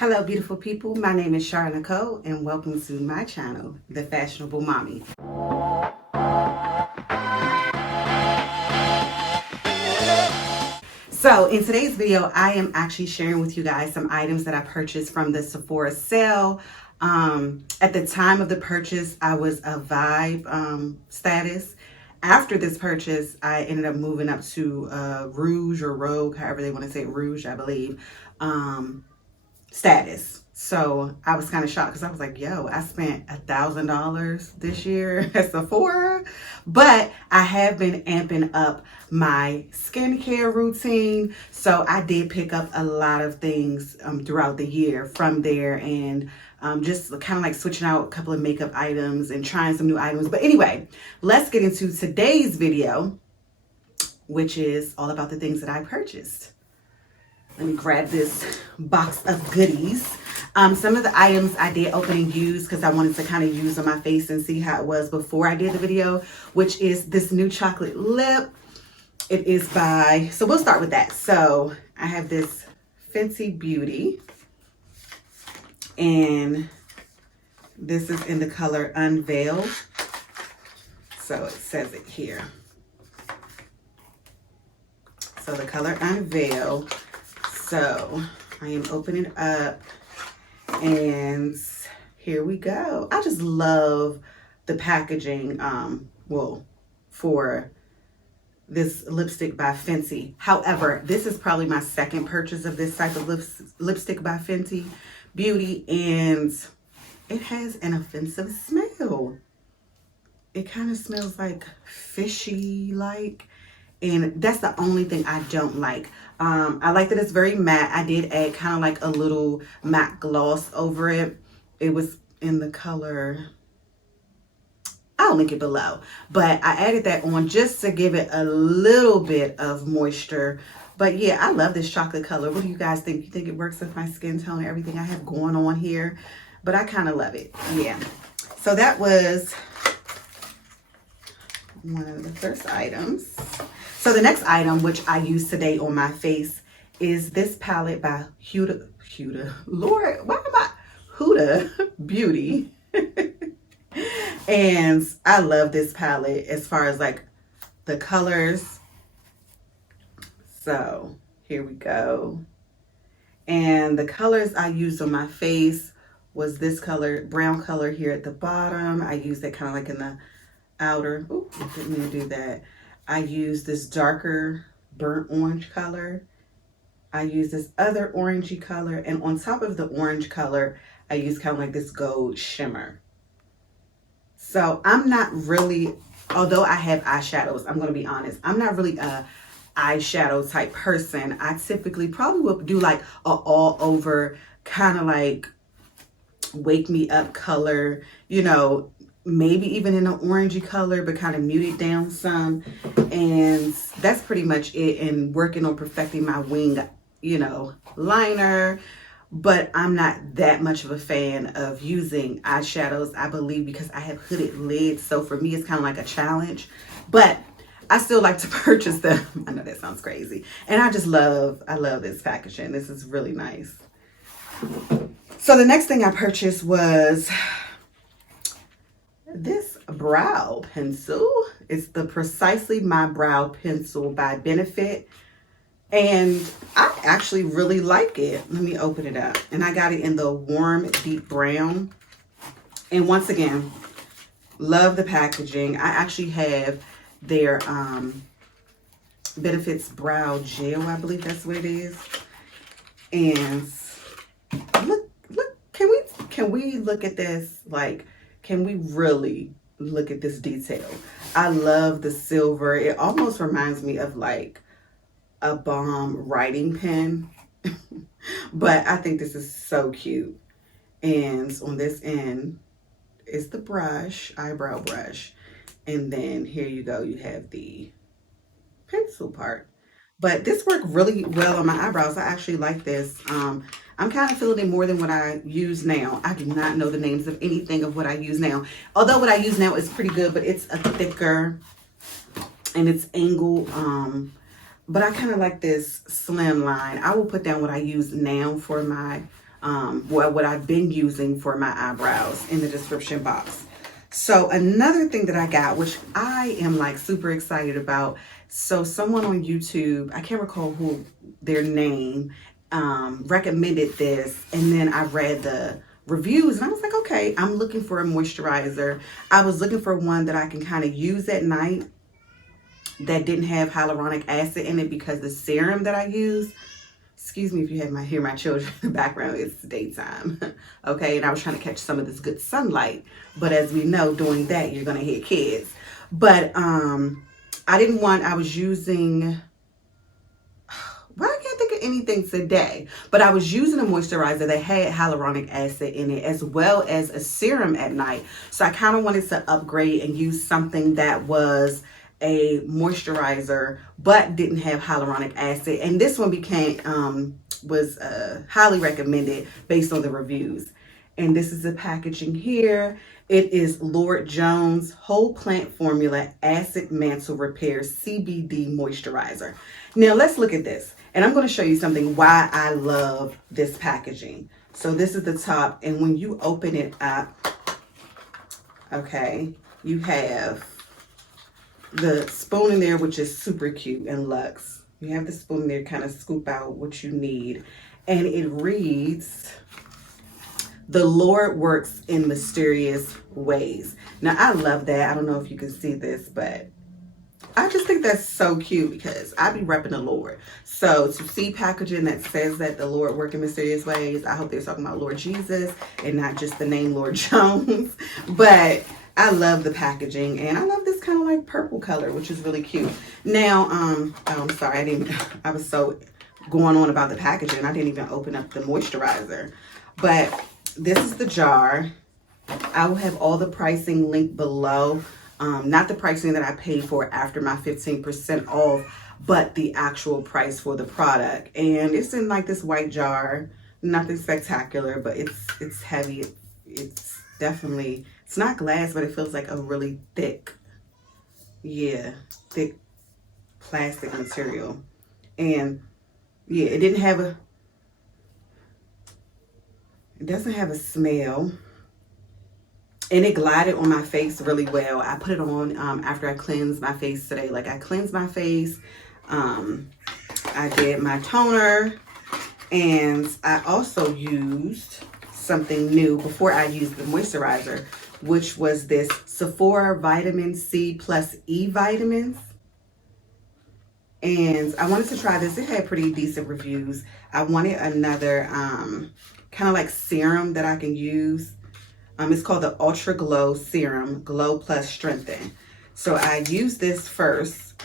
Hello, beautiful people. My name is Shara Nicole, and welcome to my channel, The Fashionable Mommy. So in today's video, I am actually sharing with you guys some items that I purchased from the Sephora sale. At the time of the purchase, I was a VIB status. After this purchase, I ended up moving up to Rouge or Rogue, however they want to say it, Rouge, I believe, status. So I was kind of shocked because I was like, yo, I spent $1,000 this year at Sephora. But I have been amping up my skincare routine. So I did pick up a lot of things throughout the year from there, and just kind of like switching out a couple of makeup items and trying some new items. But anyway, let's get into today's video, which is all about the things that I purchased. Let me grab this box of goodies. Some of the items I did open and use because I wanted to kind of use on my face and see how it was before I did the video, which is this new chocolate lip. It is by, so we'll start with that. So I have this Fenty Beauty, and this is in the color Unveil. So it says it here. So the color Unveil. So I am opening up, and here we go. I just love the packaging, for this lipstick by Fenty. However, this is probably my second purchase of this type of lipstick by Fenty Beauty, and it has an offensive smell. It kind of smells like fishy, and that's the only thing I don't like. I like that it's very matte. I did add kind of like a little matte gloss over it. It was in the color, I'll link it below, but I added that on just to give it a little bit of moisture. But yeah, I love this chocolate color. What do you guys think? You think it works with my skin tone and everything I have going on here? But I kind of love it. Yeah. So that was one of the first items. So the next item, which I use today on my face, is this palette by Huda Beauty. And I love this palette as far as like the colors. So here we go. And the colors I used on my face was this color, brown color here at the bottom. I used that kind of like in the outer. Ooh, I didn't mean to do that. I used this darker burnt orange color. I used this other orangey color. And on top of the orange color, I used kind of like this gold shimmer. So I'm not really, although I have eyeshadows, I'm going to be honest, I'm not really a eyeshadow type person. I typically probably would do like a all over kind of like wake me up color, you know, maybe even in an orangey color, but kind of mute it down some. And that's pretty much it. And working on perfecting my wing, you know, liner. But I'm not that much of a fan of using eyeshadows, I believe, because I have hooded lids. So for me, it's kind of like a challenge. But I still like to purchase them. I know that sounds crazy. And I love this packaging. This is really nice. So the next thing I purchased was this brow pencil. It's the Precisely My Brow Pencil by Benefit. And I actually really like it. Let me open it up. And I got it in the warm, deep brown. And once again, love the packaging. I actually have their Benefit's Brow Gel, I believe that's what it is. And look, can we look at this? Like, can we really look at this detail? I love the silver. It almost reminds me of like a bomb writing pen. But I think this is so cute. And on this end is the brush, eyebrow brush. And then here you go, you have the pencil part. But this worked really well on my eyebrows. I actually like this. I'm kind of feeling it more than what I use now. I do not know the names of anything of what I use now. Although what I use now is pretty good, but it's a thicker and it's angled. But I kind of like this slim line. I will put down what I use now for my what I've been using for my eyebrows in the description box. So another thing that I got, which I am like super excited about. So someone on YouTube, I can't recall who their name, recommended this, and then I read the reviews and I was like, okay, I'm looking for a moisturizer. I was looking for one that I can kind of use at night that didn't have hyaluronic acid in it, because the serum that I use, excuse me if you hear my children in the background, it's daytime. Okay, and I was trying to catch some of this good sunlight, but as we know, doing that you're gonna hear kids. But I was using, well, I can't think of anything today, but I was using a moisturizer that had hyaluronic acid in it, as well as a serum at night. So I kind of wanted to upgrade and use something that was a moisturizer but didn't have hyaluronic acid, and this one was highly recommended based on the reviews. And this is the packaging here. It is Lord Jones Whole Plant Formula Acid Mantle Repair CBD Moisturizer. Now let's look at this, and I'm going to show you something why I love this packaging. So this is the top, and when you open it up, okay, you have the spoon in there, which is super cute and luxe. You have the spoon there, kind of scoop out what you need. And it reads, "The Lord works in mysterious ways." Now, I love that. I don't know if you can see this, but I just think that's so cute, because I be repping the Lord. So to see packaging that says that the Lord works in mysterious ways, I hope they're talking about Lord Jesus and not just the name Lord Jones. But I love the packaging, and I love this kind of like purple color, which is really cute. Now, oh, I'm sorry, I was so going on about the packaging, I didn't even open up the moisturizer. But this is the jar. I will have all the pricing linked below. Not the pricing that I paid for after my 15% off, but the actual price for the product. And it's in like this white jar. Nothing spectacular, but it's heavy. It's definitely, it's not glass, but it feels like a really thick, thick plastic material. And yeah, it doesn't have a smell. And it glided on my face really well. I put it on after I cleansed my face today. Like, I cleansed my face. I did my toner. And I also used something new before I used the moisturizer, which was this Sephora Vitamin C plus E vitamins. And I wanted to try this. It had pretty decent reviews. I wanted another kind of like serum that I can use. It's called the Ultra Glow Serum, Glow Plus Strengthen. So I use this first.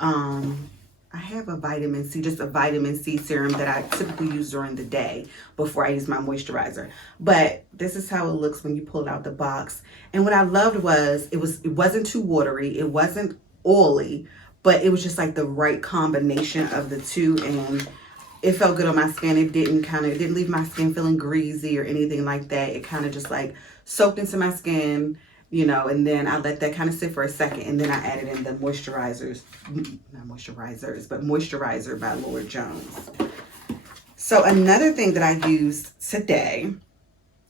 I have a vitamin C, just a vitamin C serum that I typically use during the day before I use my moisturizer. But this is how it looks when you pull it out the box. And what I loved was it wasn't too watery, it wasn't oily, but it was just like the right combination of the two, and it felt good on my skin. It didn't leave my skin feeling greasy or anything like that. It kind of just like soaked into my skin, you know, and then I let that kind of sit for a second, and then I added in the moisturizer by Lord Jones. So another thing that I used today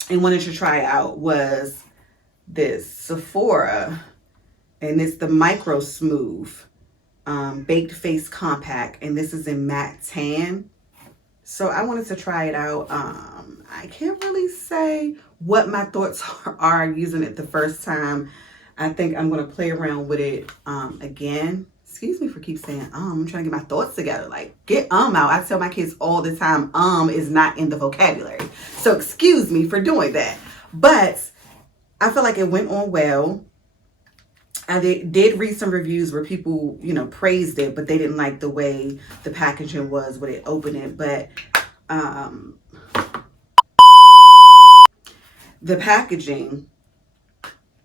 and wanted to try out was this Sephora, and it's the Micro Smooth Baked Face Compact, and this is in matte tan. So I wanted to try it out. I can't really say what my thoughts are using it the first time. I think I'm going to play around with it again. Excuse me for keep saying I'm trying to get my thoughts together. Like, get out. I tell my kids all the time is not in the vocabulary. So excuse me for doing that. But I feel like it went on well. I did read some reviews where people, you know, praised it, but they didn't like the way the packaging was when it opened it. But the packaging,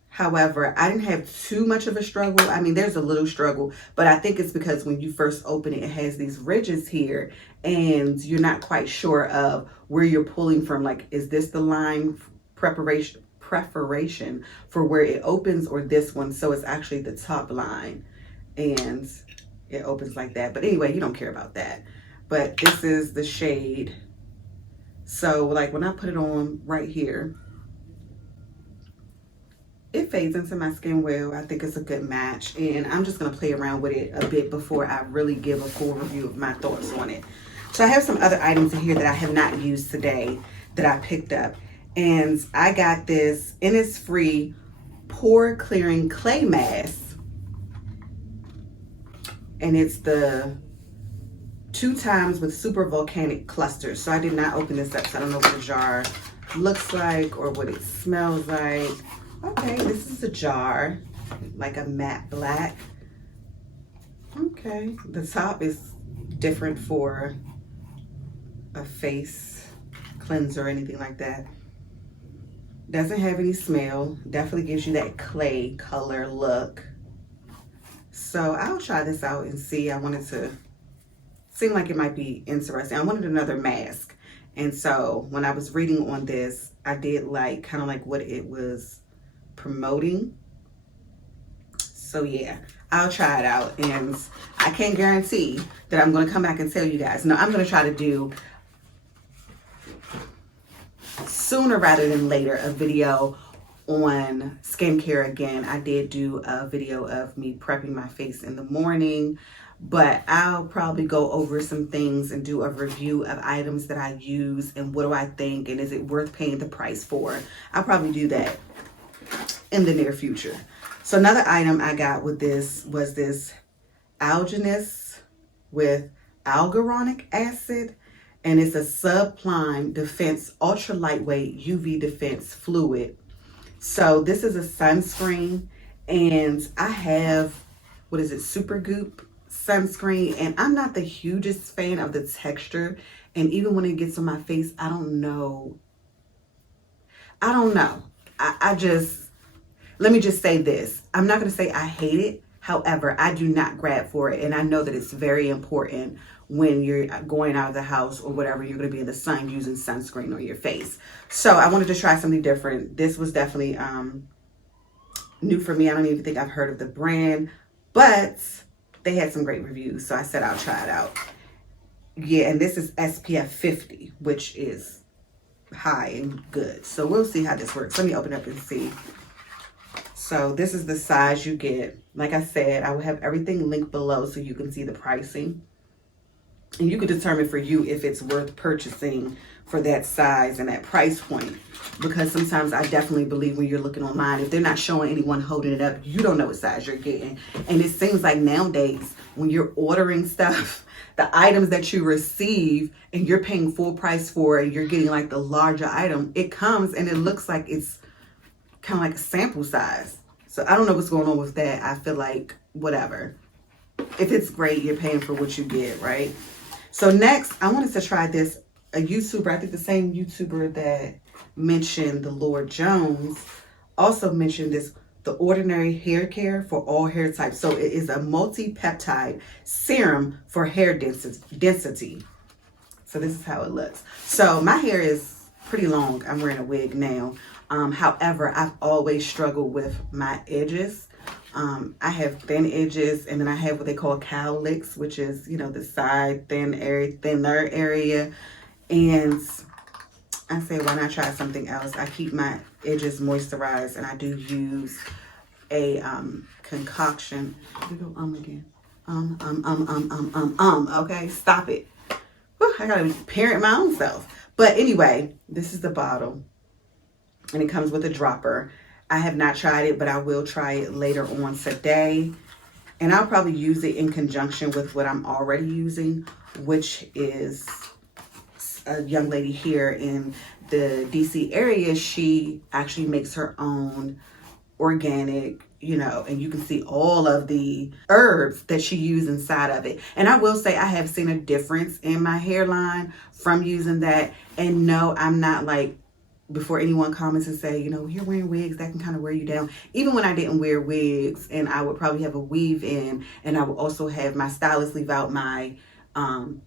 however, I didn't have too much of a struggle. I mean, there's a little struggle, but I think it's because when you first open it, it has these ridges here, and you're not quite sure of where you're pulling from. Like, is this the line preparation for where it opens, or this one? So it's actually the top line, and it opens like that. But anyway, you don't care about that. But this is the shade So like when I put it on right here, it fades into my skin well. I think it's a good match, and I'm just going to play around with it a bit before I really give a full review of my thoughts on it. So I have some other items in here that I have not used today that I picked up, and I got this Innisfree Pore Clearing Clay Mask, and it's the 2 times with super volcanic clusters. So I did not open this up, so I don't know what the jar looks like or what it smells like. Okay, this is a jar, like a matte black. Okay, the top is different for a face cleanser or anything like that. Doesn't have any smell, definitely gives you that clay color look. So I'll try this out and see. I wanted to seem like it might be interesting. I wanted another mask, and so when I was reading on this, I did like kind of like what it was promoting. So yeah, I'll try it out, and I can't guarantee that I'm going to come back and tell you guys. No, I'm going to try to do sooner rather than later a video on skincare again. I did do a video of me prepping my face in the morning, but I'll probably go over some things and do a review of items that I use and what do I think and is it worth paying the price for. I'll probably do that in the near future. So another item I got with this was this Algenus with Alguronic Acid, and it's a Sublime Defense Ultra Lightweight UV Defense Fluid. So this is a sunscreen, and I have, what is it, Super Goop sunscreen, and I'm not the hugest fan of the texture, and even when it gets on my face, I don't know. I just, let me just say this. I'm not going to say I hate it. However, I do not grab for it. And I know that it's very important when you're going out of the house or whatever, you're going to be in the sun using sunscreen on your face. So I wanted to try something different. This was definitely new for me. I don't even think I've heard of the brand, but they had some great reviews. So I said I'll try it out. Yeah, and this is SPF 50, which is high and good. So we'll see how this works. Let me open up and see. So this is the size you get. Like I said, I will have everything linked below so you can see the pricing. And you can determine for you if it's worth purchasing for that size and that price point. Because sometimes I definitely believe when you're looking online, if they're not showing anyone holding it up, you don't know what size you're getting. And it seems like nowadays, when you're ordering stuff, the items that you receive and you're paying full price for it, you're getting like the larger item, it comes and it looks like it's kind of like a sample size. So I don't know what's going on with that. I feel like whatever. If it's great, you're paying for what you get, right? So next, I wanted to try this. A YouTuber, I think the same YouTuber that mentioned the Lord Jones, also mentioned this, the Ordinary Hair Care for all hair types. So it is a multi-peptide serum for hair density. So this is how it looks. So my hair is pretty long. I'm wearing a wig now. However, I've always struggled with my edges. I have thin edges, and then I have what they call cowlicks, which is, you know, the side thinner area. And I say, why not try something else? I keep my edges moisturized, and I do use a concoction. Again. Okay, stop it. Whew, I gotta parent my own self. But anyway, this is the bottle, and it comes with a dropper. I have not tried it, but I will try it later on today. And I'll probably use it in conjunction with what I'm already using, which is a young lady here in the DC area. She actually makes her own organic, you know, and you can see all of the herbs that she uses inside of it. And I will say I have seen a difference in my hairline from using that. And no, I'm not like, before anyone comments and say, you know, you're wearing wigs, that can kind of wear you down. Even when I didn't wear wigs and I would probably have a weave in, and I would also have my stylist leave out my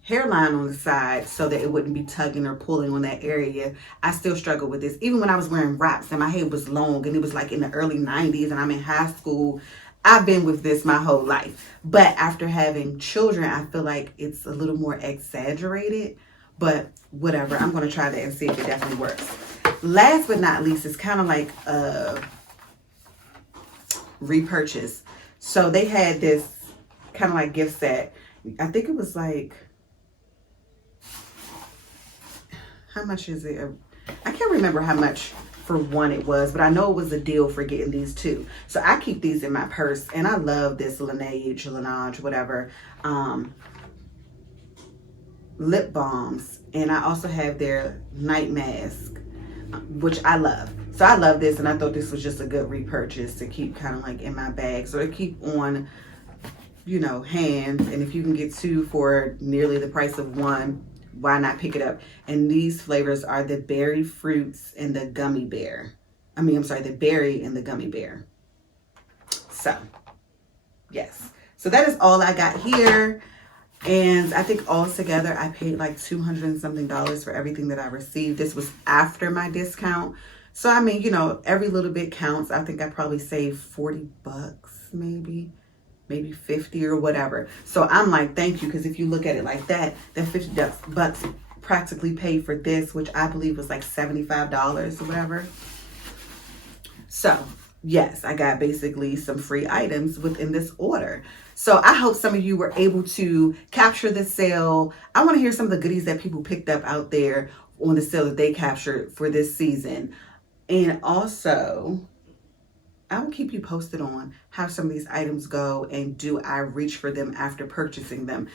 hairline on the side so that it wouldn't be tugging or pulling on that area, I still struggle with this. Even when I was wearing wraps and my hair was long and it was like in the early 90s and I'm in high school, I've been with this my whole life. But after having children, I feel like it's a little more exaggerated. but whatever. I'm going to try that and see if it definitely works. Last but not least, it's kind of like a repurchase. So they had this kind of like gift set. I think it was like, how much is it? I can't remember how much for one it was, but I know it was a deal for getting these two. So I keep these in my purse, and I love this Laneige, whatever, lip balms. And I also have their night mask, which I love. So I love this, and I thought this was just a good repurchase to keep kind of like in my bag. So to keep on, you know, hand. And if you can get two for nearly the price of one, why not pick it up? And these flavors are the berry fruits and the gummy bear. The berry and the gummy bear. So, yes. So that is all I got here. And I think altogether I paid like $200 and something for everything that I received. This was after my discount. So, I mean, you know, every little bit counts. I think I probably saved 40 bucks, maybe 50 or whatever. So I'm like, thank you, because if you look at it like that, that 50 bucks practically paid for this, which I believe was like $75 or whatever. So yes, I got basically some free items within this order. So I hope some of you were able to capture this sale. I want to hear some of the goodies that people picked up out there on the sale that they captured for this season. And also, I will keep you posted on how some of these items go, and do I reach for them after purchasing them.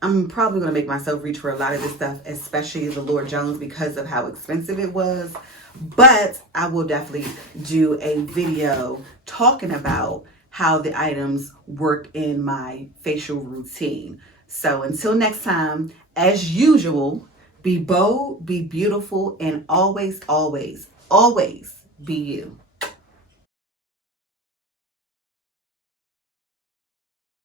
I'm probably going to make myself reach for a lot of this stuff, especially the Lord Jones, because of how expensive it was. But I will definitely do a video talking about how the items work in my facial routine. So until next time, as usual, be bold, be beautiful, and always, always, always be you.